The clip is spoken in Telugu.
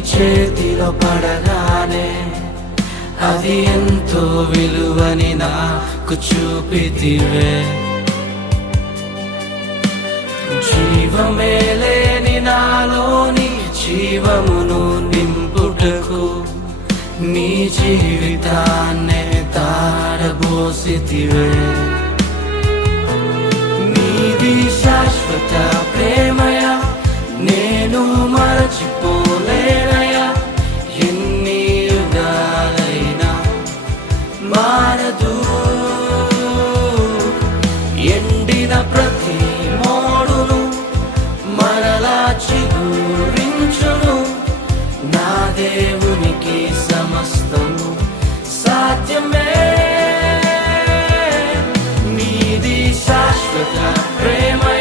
చేతిలో పడగానే అది ఎంతో విలువని నాకు చూపితివే. జీవమే లేని నాలోని జీవమును నింపుటకు నీ జీవితాన్నే తారబోసితివే. నీది శాశ్వత ప్రేమయ నేను మరచిపోలేనయా. ఎన్ని యుగాలైనా మారదు. ఎండిన ప్రతి మోడును మరలా చిగురించును. నా దేవునికి సమస్తము సాధ్యమే. నీది శాశ్వత ప్రేమ